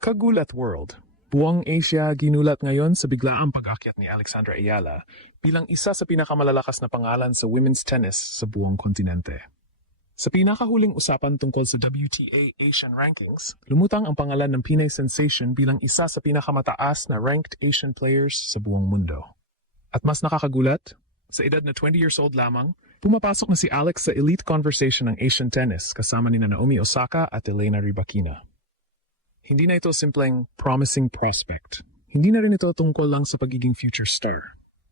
Kagulat World. Buong Asia ginulat ngayon sa biglaang pag-akyat ni Alexandra Ayala bilang isa sa pinakamalalakas na pangalan sa women's tennis sa buong kontinente. Sa pinakahuling usapan tungkol sa WTA Asian Rankings, lumutang ang pangalan ng Pinay Sensation bilang isa sa pinakamataas na ranked Asian players sa buong mundo. At mas nakakagulat, sa edad na 20 years old lamang, pumapasok na si Alex sa elite conversation ng Asian tennis kasama ni Naomi Osaka at Elena Rybakina. Hindi na ito simpleng promising prospect. Hindi na rin ito tungkol lang sa pagiging future star.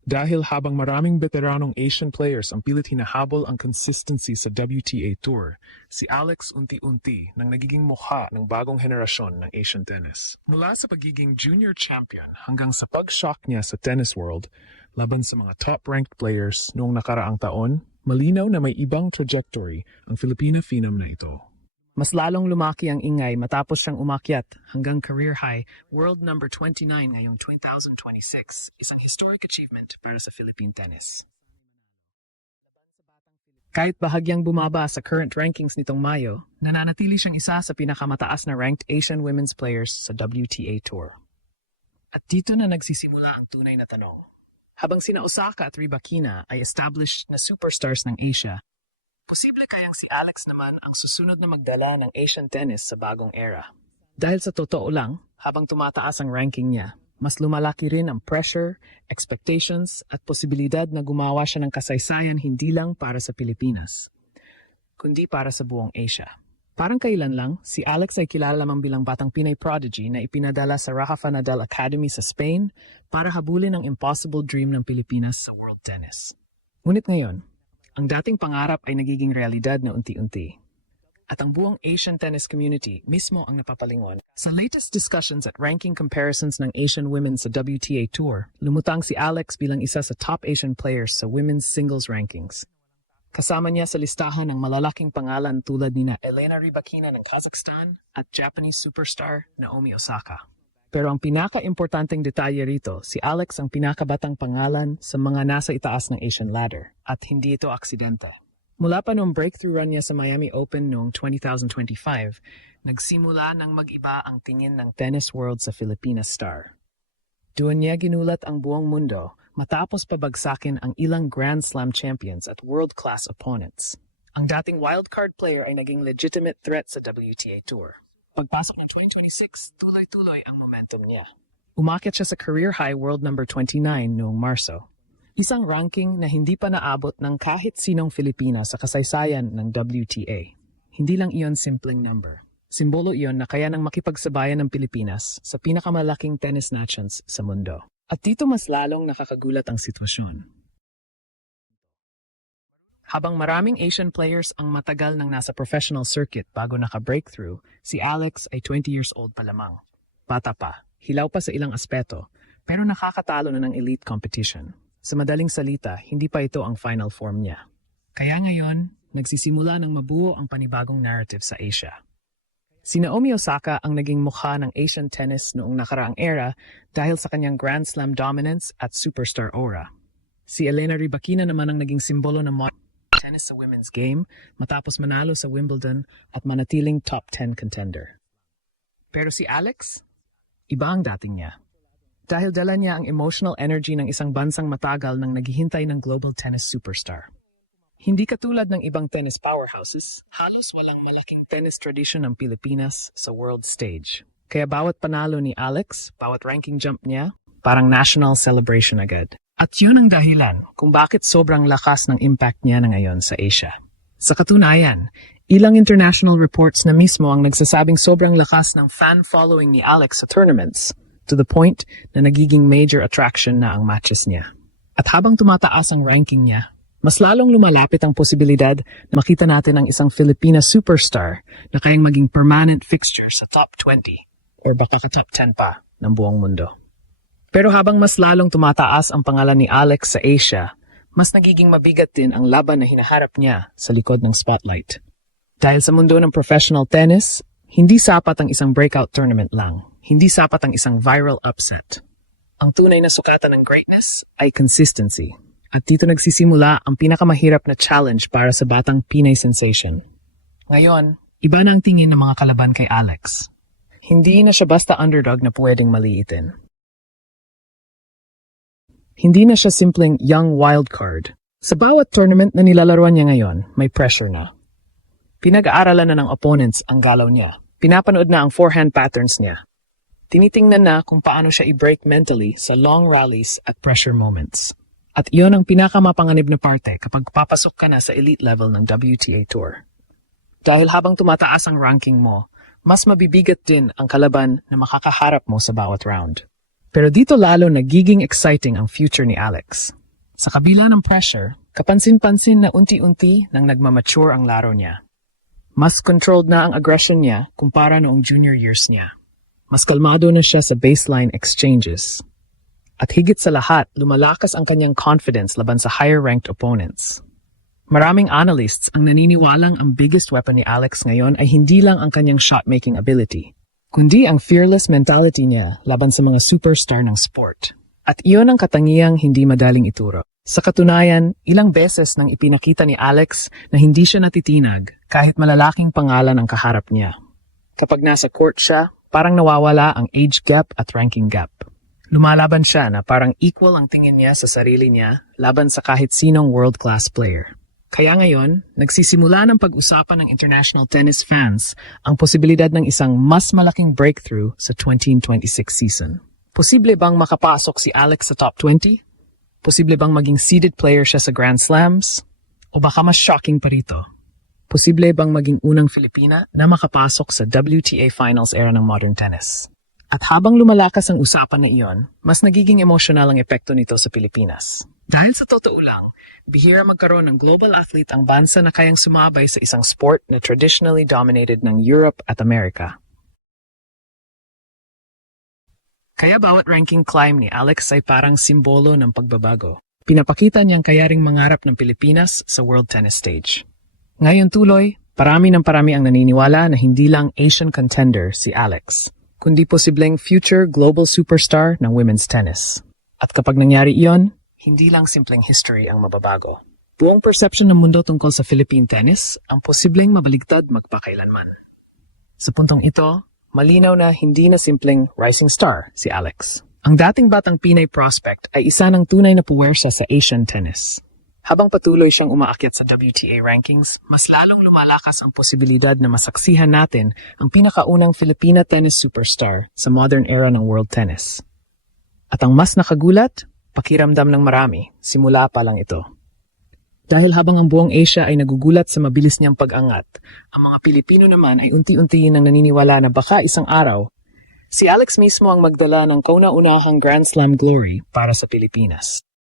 Dahil habang maraming veteranong Asian players ang pilit hinahabol ang consistency sa WTA Tour, si Alex unti-unti nang nagiging mukha ng bagong henerasyon ng Asian tennis. Mula sa pagiging junior champion hanggang sa pag-shock niya sa tennis world, laban sa mga top-ranked players noong nakaraang taon, malinaw na may ibang trajectory ang Filipina phenom na ito. Mas lalong lumaki ang ingay matapos siyang umakyat hanggang career high, world number 29 ngayong 2026, isang historic achievement para sa Philippine tennis. Kahit bahagyang bumaba sa current rankings nitong Mayo, nananatili siyang isa sa pinakamataas na ranked Asian women's players sa WTA Tour. At dito na nagsisimula ang tunay na tanong. Habang sina Osaka at Rybakina ay established na superstars ng Asia, posible kayang si Alex naman ang susunod na magdala ng Asian tennis sa bagong era? Dahil sa totoo lang, habang tumataas ang ranking niya, mas lumalaki rin ang pressure, expectations at posibilidad na gumawa siya ng kasaysayan hindi lang para sa Pilipinas, kundi para sa buong Asia. Parang kailan lang, si Alex ay kilala lamang bilang batang Pinay prodigy na ipinadala sa Rafa Nadal Academy sa Spain para habulin ang impossible dream ng Pilipinas sa world tennis. Ngunit ngayon, ang dating pangarap ay nagiging realidad na unti-unti. At ang buong Asian tennis community mismo ang napapalingon. Sa latest discussions at ranking comparisons ng Asian women sa WTA Tour, lumutang si Alex bilang isa sa top Asian players sa women's singles rankings. Kasama niya sa listahan ng malalaking pangalan tulad ni Elena Rybakina ng Kazakhstan at Japanese superstar Naomi Osaka. Pero ang pinaka-importanteng detalye rito, si Alex ang pinakabatang pangalan sa mga nasa itaas ng Asian ladder. At hindi ito aksidente. Mula pa noong breakthrough run niya sa Miami Open noong 2025, nagsimula ng mag-iba ang tingin ng tennis world sa Filipina star. Doon niya ginulat ang buong mundo matapos pabagsakin ang ilang Grand Slam champions at world-class opponents. Ang dating wildcard player ay naging legitimate threat sa WTA Tour. Pagpasok ng 2026, tuloy-tuloy ang momentum niya. Umakyat siya sa career high world number 29 noong Marso. Isang ranking na hindi pa naabot ng kahit sinong Filipina sa kasaysayan ng WTA. Hindi lang iyon simpleng number. Simbolo iyon na kaya nang makipagsabayan ng Pilipinas sa pinakamalaking tennis nations sa mundo. At dito mas lalong nakakagulat ang sitwasyon. Habang maraming Asian players ang matagal nang nasa professional circuit bago naka-breakthrough, si Alex ay 20 years old pa lamang. Bata pa, hilaw pa sa ilang aspeto, pero nakakatalo na ng elite competition. Sa madaling salita, hindi pa ito ang final form niya. Kaya ngayon, nagsisimula ng mabuo ang panibagong narrative sa Asia. Si Naomi Osaka ang naging mukha ng Asian tennis noong nakaraang era dahil sa kanyang Grand Slam dominance at superstar aura. Si Elena Rybakina naman ang naging simbolo ng tennis sa women's game matapos manalo sa Wimbledon at manatiling top 10 contender. Pero si Alex, iba ang dating niya. Dahil dala niya ang emotional energy ng isang bansang matagal nang naghihintay ng global tennis superstar. Hindi katulad ng ibang tennis powerhouses, halos walang malaking tennis tradition ng Pilipinas sa world stage. Kaya bawat panalo ni Alex, bawat ranking jump niya, parang national celebration agad. At yun ang dahilan kung bakit sobrang lakas ng impact niya na ngayon sa Asia. Sa katunayan, ilang international reports na mismo ang nagsasabing sobrang lakas ng fan following ni Alex sa tournaments, to the point na nagiging major attraction na ang matches niya. At habang tumataas ang ranking niya, mas lalong lumalapit ang posibilidad na makita natin ang isang Filipina superstar na kayang maging permanent fixture sa top 20 or baka ka top 10 pa ng buong mundo. Pero habang mas lalong tumataas ang pangalan ni Alex sa Asia, mas nagiging mabigat din ang laban na hinaharap niya sa likod ng spotlight. Dahil sa mundo ng professional tennis, hindi sapat ang isang breakout tournament lang. Hindi sapat ang isang viral upset. Ang tunay na sukatan ng greatness ay consistency. At dito nagsisimula ang pinakamahirap na challenge para sa batang Pinay sensation. Ngayon, iba na ang tingin ng mga kalaban kay Alex. Hindi na siya basta underdog na pwedeng maliitin. Hindi na siya simpleng young wildcard. Sa bawat tournament na nilalaruan niya ngayon, may pressure na. Pinag-aaralan na ng opponents ang galaw niya. Pinapanood na ang forehand patterns niya. Tinitingnan na kung paano siya i-break mentally sa long rallies at pressure moments. At iyon ang pinakamapanganib na parte kapag papasok ka na sa elite level ng WTA Tour. Dahil habang tumataas ang ranking mo, mas mabibigat din ang kalaban na makakaharap mo sa bawat round. Pero dito lalo nagiging exciting ang future ni Alex. Sa kabila ng pressure, kapansin-pansin na unti-unti nang nagmamature ang laro niya. Mas controlled na ang aggression niya kumpara noong junior years niya. Mas kalmado na siya sa baseline exchanges. At higit sa lahat, lumalakas ang kanyang confidence laban sa higher-ranked opponents. Maraming analysts ang naniniwalang ang biggest weapon ni Alex ngayon ay hindi lang ang kanyang shot-making ability, kundi ang fearless mentality niya laban sa mga superstar ng sport. At iyon ang katangiang hindi madaling ituro. Sa katunayan, ilang beses nang ipinakita ni Alex na hindi siya natitinag kahit malalaking pangalan ang kaharap niya. Kapag nasa court siya, parang nawawala ang age gap at ranking gap. Lumalaban siya na parang equal ang tingin niya sa sarili niya laban sa kahit sinong world-class player. Kaya ngayon, nagsisimula ng pag-usapan ng international tennis fans ang posibilidad ng isang mas malaking breakthrough sa 2026 season. Posible bang makapasok si Alex sa top 20? Posible bang maging seeded player siya sa Grand Slams? O baka mas shocking pa rito? Posible bang maging unang Filipina na makapasok sa WTA Finals era ng modern tennis? At habang lumalakas ang usapan na iyon, mas nagiging emosyonal ang epekto nito sa Pilipinas. Dahil sa totoo lang, bihira magkaroon ng global athlete ang bansa na kayang sumabay sa isang sport na traditionally dominated ng Europe at Amerika. Kaya bawat ranking climb ni Alex ay parang simbolo ng pagbabago. Pinapakita niyang kayaring mangarap ng Pilipinas sa world tennis stage. Ngayon tuloy, parami ang naniniwala na hindi lang Asian contender si Alex, kundi posibleng future global superstar ng women's tennis. At kapag nangyari iyon, hindi lang simpleng history ang mababago. Buong perception ng mundo tungkol sa Philippine tennis ang posibleng mabaligtad magpakailanman. Sa puntong ito, malinaw na hindi na simpleng rising star si Alex. Ang dating batang Pinay prospect ay isa ng tunay na puwersa sa Asian tennis. Habang patuloy siyang umaakyat sa WTA rankings, mas lalong lumalakas ang posibilidad na masaksihan natin ang pinakaunang Filipina tennis superstar sa modern era ng world tennis. At ang mas nakagulat, pakiramdam ng marami, simula pa lang ito. Dahil habang ang buong Asia ay nagugulat sa mabilis niyang pag-angat, ang mga Pilipino naman ay unti-unti nang naniniwala na baka isang araw, si Alex mismo ang magdala ng kauna-unahang Grand Slam glory para sa Pilipinas.